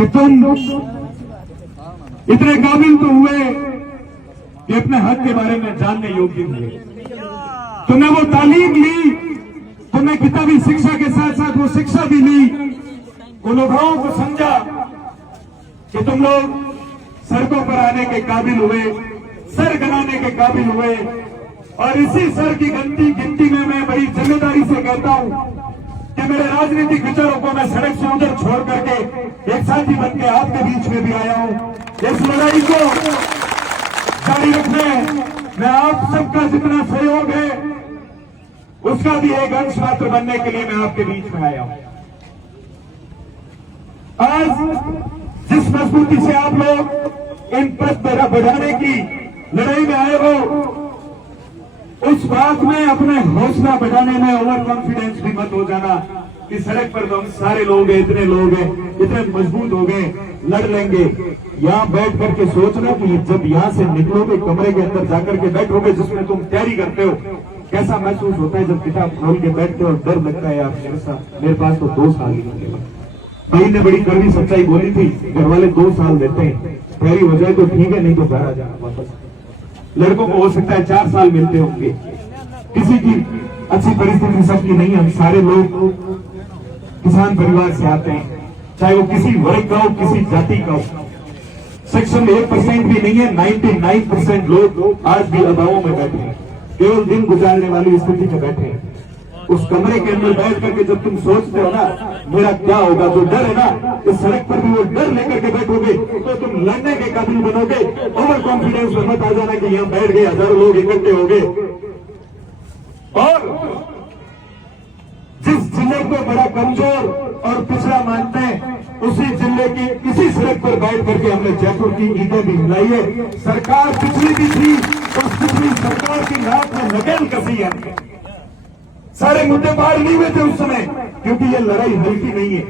कि तुम इतने काबिल तो हुए कि अपने हक के बारे में जानने योग्य हुए। तुमने वो तालीम ली, तुमने किताबी शिक्षा के साथ साथ वो शिक्षा भी ली, उन अनुभवों को समझा कि तुम लोग सड़कों पर आने के काबिल हुए, सर गनाने के काबिल हुए। और इसी सर की गिनती में मैं बड़ी जिम्मेदारी से कहता हूं कि मेरे राजनीतिक विचारों को मैं सड़क से उधर छोड़ करके एक साथी बन के आपके बीच में भी आया हूं। इस लड़ाई को जारी रखने में आप सबका जितना सहयोग है उसका भी एक अंश मात्र बनने के लिए मैं आपके बीच में आया हूं। आज जिस मजबूती से आप लोग इन पद बढ़ाने की लड़ाई में आए हो, उस बात में अपने हौसला बढ़ाने में ओवर कॉन्फिडेंस भी मत हो जाना कि सड़क पर तो हम सारे लोग हैं, इतने लोग हैं, इतने मजबूत हो गए, लड़ लेंगे। यहां बैठ करके सोचना कि जब यहां से निकलोगे, कमरे के अंदर जाकर के बैठोगे जिसमें तुम तैयारी करते हो, कैसा महसूस होता है जब किताब खोल के बैठते हो और डर लगता है यार मेरे पास तो 2 साल ही लगेगा। भाई ने बड़ी कड़वी सच्चाई बोली थी, घर वाले 2 साल देते हैं, तैयारी हो जाए तो ठीक है, नहीं तो घर आ जाना वापस। लड़कों को हो सकता है 4 साल मिलते होंगे। किसी की अच्छी परिस्थिति सबकी नहीं, हम सारे लोग किसान परिवार से आते हैं, चाहे वो किसी वर्ग का हो, किसी जाति का हो। सेक्शन 1% भी नहीं है, 99% लोग आज भी अभावों में बैठे हैं, केवल दिन गुजारने वाली स्थिति में बैठे हैं। उस कमरे के अंदर बैठ करके जब तुम सोचते हो ना मेरा क्या होगा, जो डर है ना, इस सड़क पर भी वो डर लेकर के बैठोगे तो तुम लड़ने के काबिल बनोगे। ओवर कॉन्फिडेंस में मत आ जाना कि यहां बैठ गए, हजारों लोग इकट्ठे हो गए। और जिस जिले को बड़ा कमजोर और पिछड़ा मानते हैं, उसी जिले की इसी सड़क पर बैठ करके हमने जयपुर की ईंटें भी हिलाई है। सरकार पिछली भी थी, उस पिछली सरकार की नाक में नकेल कसी है। सारे मुद्दे पार नहीं हुए थे उस समय, क्योंकि ये लड़ाई हल्की नहीं है।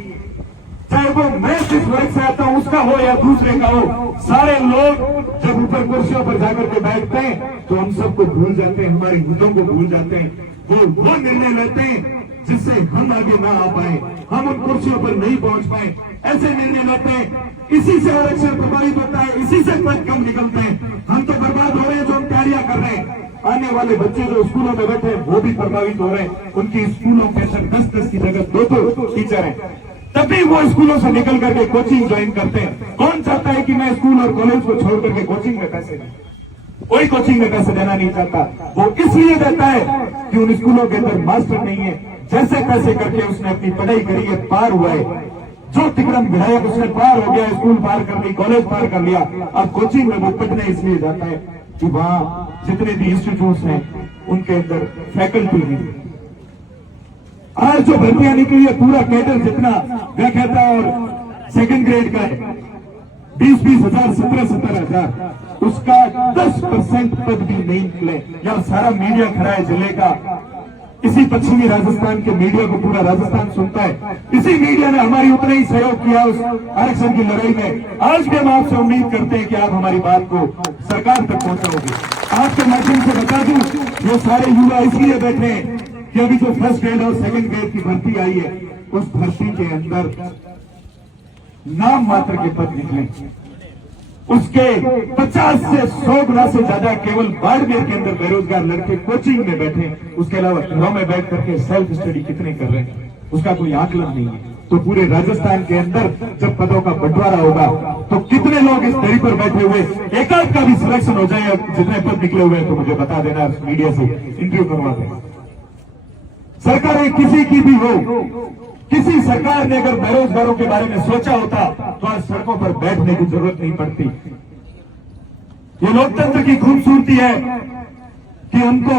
चाहे वो मैं जिस वर्ग से आता हूं उसका हो या दूसरे का हो, सारे लोग जब ऊपर कुर्सियों पर जाकर के बैठते हैं तो हम सबको भूल जाते हैं, हमारे मुद्दों को भूल जाते हैं। वो निर्णय लेते हैं जिससे हम आगे ना आ पाए, हम उन कुर्सियों पर नहीं पहुंच पाए, ऐसे निर्णय लेते हैं। इसी से आरक्षण प्रभावित होता है, इसी से पद कम निकलते हैं। हम तो बर्बाद हो रहे हैं जो हम तैयारियां कर रहे हैं। आने वाले बच्चे जो स्कूलों में बैठे हैं वो भी प्रभावित हो रहे हैं। उनकी स्कूलों के 10-10 की जगह 2 टीचर हैं, तभी वो स्कूलों से निकल करके कोचिंग ज्वाइन करते हैं। कौन चाहता है कि मैं स्कूल और कॉलेज को छोड़ करके कोचिंग में पैसे दूं? कोई कोचिंग में पैसे देना नहीं चाहता। वो इसलिए देता है कि उन स्कूलों के अंदर मास्टर नहीं है। जैसे तैसे करके उसने अपनी पढ़ाई करी है, पार हुआ है, जो तिक्रम विधायक उसने पार हो गया, स्कूल पार कर ली, कॉलेज पार कर लिया। अब कोचिंग में वो पढ़ने इसलिए जाता है कि वहां जितने भी इंस्टीट्यूट्स हैं उनके अंदर फैकल्टी नहीं। आज जो भर्तियां निकली है, पूरा कैडर जितना व्याख्याता और सेकंड ग्रेड का है, 20-20 हजार, 17-17 हजार, उसका 10% पद भी नहीं निकले। यहां सारा मीडिया खड़ा है जिले का, इसी पश्चिमी राजस्थान के मीडिया को पूरा राजस्थान सुनता है। इसी मीडिया ने हमारी उतना ही सहयोग किया उस आरक्षण की लड़ाई में। आज भी हम आपसे उम्मीद करते हैं कि आप हमारी बात को सरकार तक पहुंचाओगे। आपके माध्यम से बता दूं, ये सारे युवा इसलिए बैठे हैं कि अभी जो फर्स्ट ग्रेड और सेकंड ग्रेड की भर्ती आई है, उस भर्ती के अंदर नाम मात्र के पद निकले, उसके 50 से 100 गुना से ज्यादा केवल बाड़मेर के अंदर बेरोजगार लड़के कोचिंग में बैठे। उसके अलावा घरों में बैठ करके सेल्फ स्टडी कितने कर रहे हैं उसका कोई आकलन नहीं है। तो पूरे राजस्थान के अंदर जब पदों का बंटवारा होगा तो कितने लोग इस दरी पर बैठे हुए, एक आध का भी सिलेक्शन हो जाए, जितने पद निकले हुए हैं तो मुझे बता देना, मीडिया से इंटरव्यू करवा देना। सरकारें किसी की भी हो, किसी सरकार ने अगर बेरोजगारों के बारे में सोचा होता तो आज सड़कों पर बैठने की जरूरत नहीं पड़ती। ये लोकतंत्र की खूबसूरती है कि हमको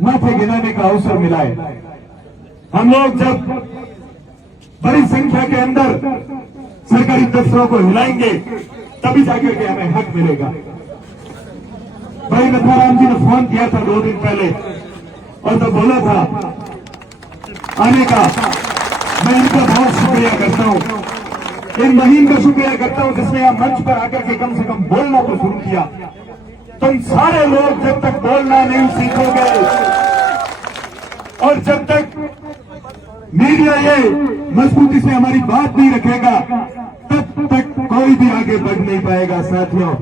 माथे गिनाने का अवसर मिला है। हम लोग जब बड़ी संख्या के अंदर सरकारी दफ्तरों को हिलाएंगे तभी जाकर के हमें हक मिलेगा। भाई नथाराम जी ने फोन किया था 2 दिन पहले और तो बोला था आने का। मैं इनका बहुत शुक्रिया करता हूं, इन महीन का शुक्रिया करता हूं जिसने यहां मंच पर आकर के कम से कम बोलना तो शुरू किया। तुम सारे लोग जब तक बोलना नहीं सीखोगे और जब तक मीडिया ये मजबूती से हमारी बात नहीं रखेगा तब तक कोई भी आगे बढ़ नहीं पाएगा। साथियों,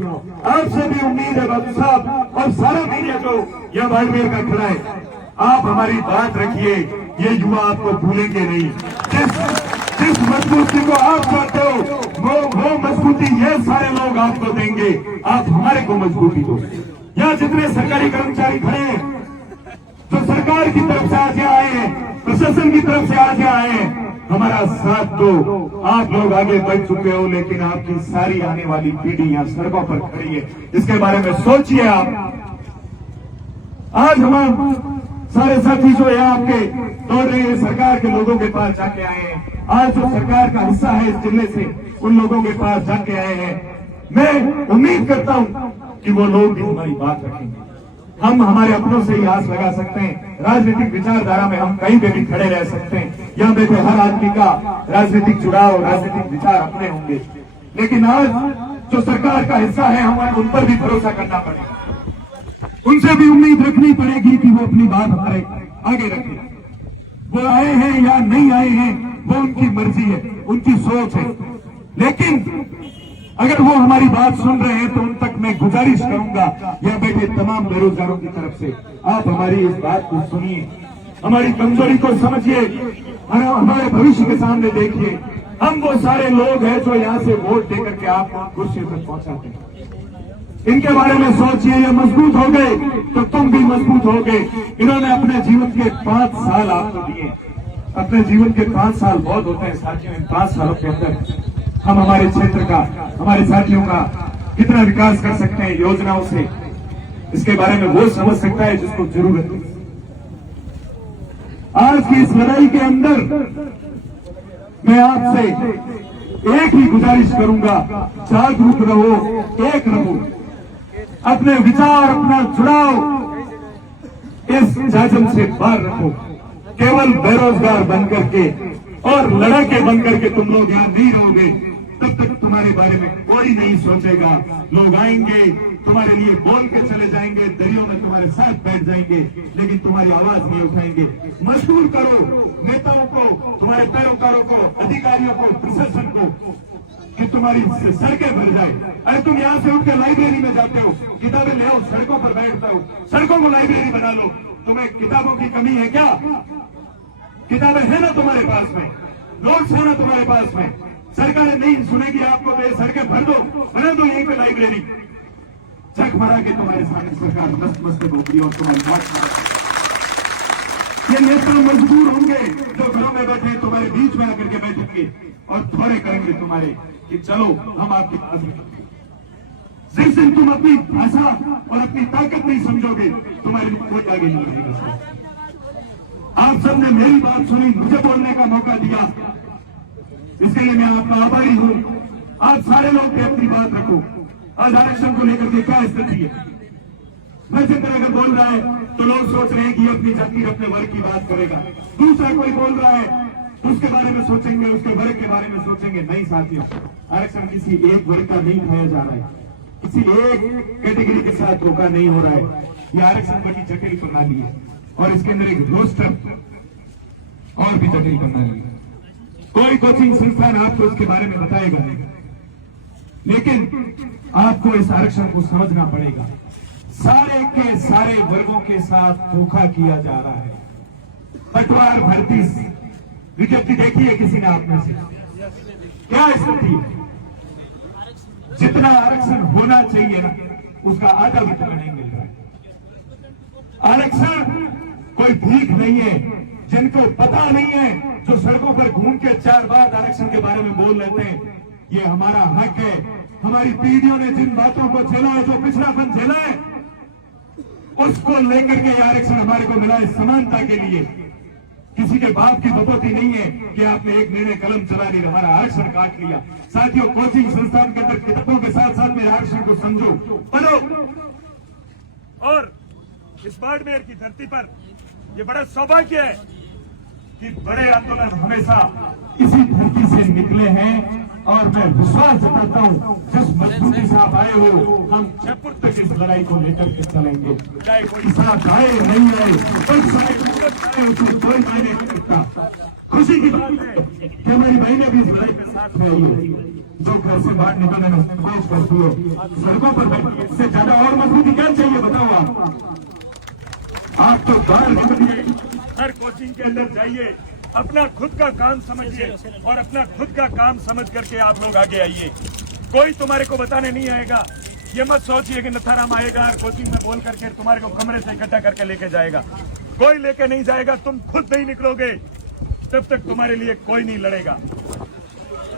आपसे भी उम्मीद है बाबू साहब और सारा मीडिया जो यह बाड़मेर का खड़ा है, आप हमारी बात रखिए। ये युवा आपको भूलेंगे नहीं। जिस मजबूती को आप चाहते हो वो मजबूती ये सारे लोग आपको देंगे। आप हमारे को मजबूती दो। यहाँ जितने सरकारी कर्मचारी खड़े हैं, जो सरकार की तरफ से आज यहाँ आए हैं, प्रशासन की तरफ से आज यहाँ आए हैं, हमारा साथ दो। आप लोग आगे बढ़ चुके हो, लेकिन आपकी सारी आने वाली पीढ़ी यहाँ सड़कों पर खड़ी है। इसके बारे में सोचिए आप। आज हम सारे साथी जो यहाँ आपके दौड़ रहे हैं, सरकार के लोगों के पास जाके आए हैं। आज जो सरकार का हिस्सा है इस जिले से, उन लोगों के पास जाके आए हैं। मैं उम्मीद करता हूं कि वो लोग भी हमारी बात रखेंगे। हम हमारे अपनों से ही आस लगा सकते हैं। राजनीतिक विचारधारा में हम कहीं पे भी खड़े रह सकते हैं। यहाँ बैठे हर आदमी का राजनीतिक जुड़ाव, राजनीतिक विचार अपने होंगे, लेकिन आज जो सरकार का हिस्सा है, हमें उन पर भी भरोसा करना पड़ेगा। उनसे भी उम्मीद रखनी पड़ेगी कि वो अपनी बात हमारे आगे रखें। वो आए हैं या नहीं आए हैं, वो उनकी मर्जी है, उनकी सोच है, लेकिन अगर वो हमारी बात सुन रहे हैं तो उन तक मैं गुजारिश करूंगा, यहाँ बैठे तमाम बेरोजगारों की तरफ से, आप हमारी इस बात को सुनिए, हमारी कमजोरी को समझिए, हमारे भविष्य के सामने देखिए। हम वो सारे लोग हैं जो यहाँ से वोट देकर के आपको कुर्सी तक पहुंचाते हैं। इनके बारे में सोचिए। ये मजबूत हो गए तो तुम भी मजबूत हो गए। इन्होंने अपने जीवन के 5 साल आपको दिए। अपने जीवन के 5 साल बहुत होते हैं साथियों। इन 5 सालों के अंदर हम हमारे क्षेत्र का, हमारे साथियों का कितना विकास कर सकते हैं योजनाओं से, इसके बारे में वो समझ सकता है जिसको जरूरत है। आज की इस लड़ाई के अंदर मैं आपसे एक ही गुजारिश करूंगा, जागरूक रहो, एक रहो, अपने विचार, अपना जुड़ाव इस जाजम से बाहर रखो। केवल बेरोजगार बनकर के और लड़ाके बनकर के तुम लोग यहाँ नहीं रहोगे, तब तक तुम्हारे बारे में कोई नहीं सोचेगा। लोग आएंगे, तुम्हारे लिए बोल के चले जाएंगे, दरियों में तुम्हारे साथ बैठ जाएंगे, लेकिन तुम्हारी आवाज नहीं उठाएंगे। मजबूर करो नेताओं को, तुम्हारे पैरोकारों को, अधिकारियों को, प्रशासन को कि तुम्हारी सड़कें भर जाए। अरे तुम यहाँ से उठकर लाइब्रेरी में जाते हो, किताबें ले आओ, सड़कों पर बैठते हो, सड़कों को लाइब्रेरी बना लो। तुम्हें किताबों की कमी है क्या? किताबें है ना तुम्हारे पास में, नोट्स है ना तुम्हारे पास में। सरकार नहीं सुनेगी आपको तो ये सड़कें भर दो, बना दो यहीं पे लाइब्रेरी। चक मारा के तुम्हारे सामने सरकार मस्त मस्त होगी और तुम्हारी बात। ये नेता मजबूर होंगे जो घरों में बैठे तुम्हारे बीच में आकर के बैठेंगे और थोड़े करेंगे तुम्हारे कि चलो हम आपकी बात रखेंगे। जिस दिन तुम अपनी भाषा और अपनी ताकत नहीं समझोगे, तुम्हारे लिए कोई आगे नहीं बढ़ेगा। आप सबने मेरी बात सुनी, मुझे बोलने का मौका दिया, इसके लिए मैं आपका आभारी हूं। आप सारे लोग भी अपनी बात रखो। आज आरक्षण को लेकर के क्या स्थिति है? मजेंद्र अगर बोल रहा है तो लोग सोच रहे हैं कि अपनी जाति, अपने वर्ग की बात करेगा। दूसरा कोई बोल रहा है उसके बारे में सोचेंगे, उसके वर्ग के बारे में सोचेंगे। नहीं साथियों, आरक्षण किसी एक वर्ग का नहीं खाया जा रहा है, किसी एक कैटेगरी के साथ धोखा नहीं हो रहा है। यह आरक्षण बड़ी जटिल प्रणाली है और इसके अंदर एक रोस्टर और भी जटिल प्रणाली है। कोई कोचिंग संस्थान आपको इसके बारे में बताएगा नहीं, लेकिन आपको इस आरक्षण को समझना पड़ेगा। सारे के सारे वर्गों के साथ धोखा किया जा रहा है। पटवार भर्ती विज्ञप्ति देखी है किसी ने आपने से? क्या स्थिति है? जितना आरक्षण होना चाहिए ना, उसका आधा भी तुम्हें नहीं मिल रहा है। आरक्षण कोई भीख नहीं है। जिनको पता नहीं है, जो सड़कों पर घूम के 4 बार आरक्षण के बारे में बोल लेते हैं, ये हमारा हक है। हमारी पीढ़ियों ने जिन बातों को झेला है, जो पिछड़ापन झेला है, उसको लेकर के आरक्षण हमारे को मिला है समानता के लिए। किसी के बाप की बपौती नहीं है कि आपने एक निर्णय कलम चला ली, हमारा आरक्षण काट लिया। साथियों, कोचिंग संस्थान के अंदर किताबों के साथ साथ में आरक्षण को समझो, पढ़ो। और इस बाड़मेर की धरती पर ये बड़ा सौभाग्य है कि बड़े आंदोलन हमेशा इसी धरती से निकले हैं। और मैं विश्वास करता हूं, जिस मजबूती से आप आए हो, हम जयपुर तक इस लड़ाई को लेकर के चलेंगे। चाहे कोई साथ आए नहीं आए, कोई कोई मायने नहीं रखता। खुशी की बात है कि हमारी बहनें भी इस लड़ाई में साथ में आई है, जो घर से बाहर निकलने में संकोच करती है, सड़कों पर बैठी है। इससे ज्यादा और मजबूती क्या चाहिए बताओ आप तो बाहर निकलिए, हर कोचिंग के अंदर जाइए, अपना खुद का काम समझिए और अपना खुद का काम समझ करके आप लोग आगे आइए। कोई तुम्हारे को बताने नहीं आएगा। ये मत सोचिए कि नथाराम आएगा और कोचिंग में बोल करके तुम्हारे को कमरे से इकट्ठा करके लेके जाएगा। कोई लेके नहीं जाएगा। तुम खुद नहीं निकलोगे तब तक तुम्हारे लिए कोई नहीं लड़ेगा।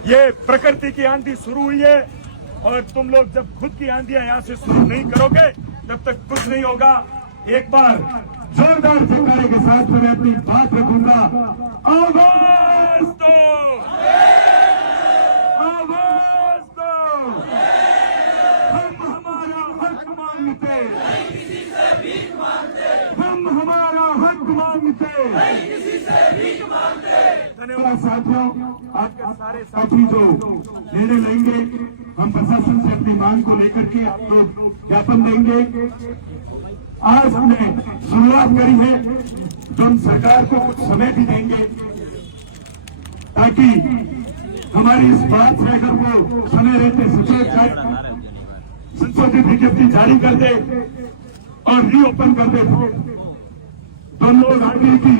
ये प्रकृति की आंधी शुरू हुई है और तुम लोग जब खुद की आंधियां यहां से शुरू नहीं करोगे तब तक कुछ नहीं होगा। एक बार जोरदार जयकारे के साथ मैं अपनी बात रखूंगा। आवाज दो, आवाज दो, हम हमारा हक मांगते, हम हमारा हक मांगते। धन्यवाद साथियों। आपके सारे साथी जो निर्णय लेंगे, हम प्रशासन से अपनी मांग को लेकर के आप लोग ज्ञापन देंगे। आज हमने शुरुआत करी है तो हम सरकार को कुछ समय भी देंगे ताकि हमारी इस बात से अगर वो समय रहते संशोधित विज्ञप्ति जारी कर दे और रीओपन कर दे। दोनों राजनीति